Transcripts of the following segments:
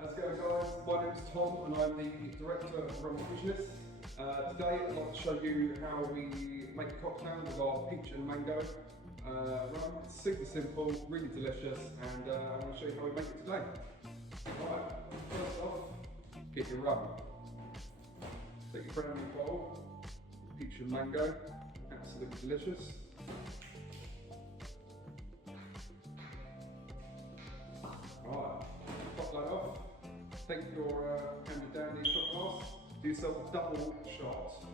How's it going, guys? My name is Tom and I'm the director of Rum Infusionist. Today I'd like to show you how we make a cocktail with our peach and mango rum. It's super simple, really delicious, and I'm going to show you how we make it today. Alright, first off, get your rum. Take your brand new bowl, peach and mango, absolutely delicious. Alright, top that off. Take your handy dandy shot glass, do yourself a double shot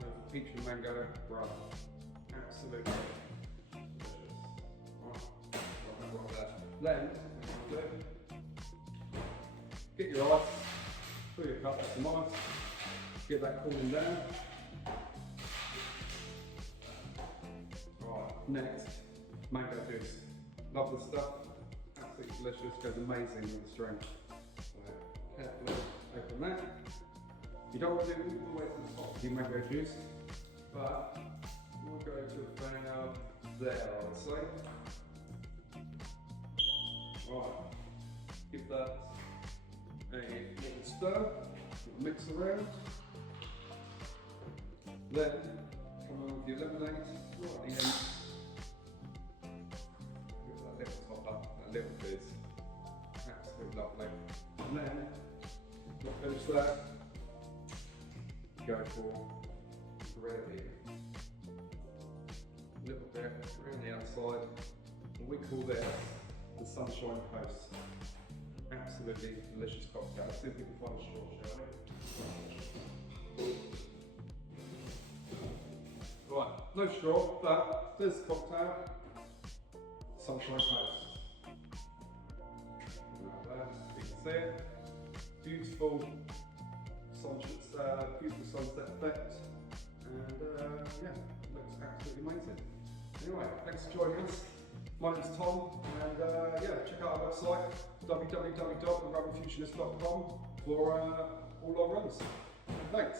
of peach and mango rum. Absolutely delicious. Alright, then, get your ice, fill your cup with some ice, get that cooling down. Alright, next, mango juice. Love this stuff, absolutely delicious, goes amazing with this drink. Carefully open that. You don't want to do all the way to the top of your mango juice, but we'll go to about there, I would say. Right, give that a little stir, mix around. Then come on with your lemonade right at the end. Give that little top up, that little fizz. Absolutely lovely. And then, we'll finish that, go for Grenadine. A little bit around the outside, and we call this the Sunshine Coast. Absolutely delicious cocktail. Let's see if we can find a straw, shall we? Right, no straw, but there's the cocktail, Sunshine Coast. You can see it, beautiful sunset effect, and yeah, looks absolutely amazing. Anyway, thanks for joining us. My name's Tom, and yeah, check out our website www.ruminfusionist.com for all our runs. Thanks.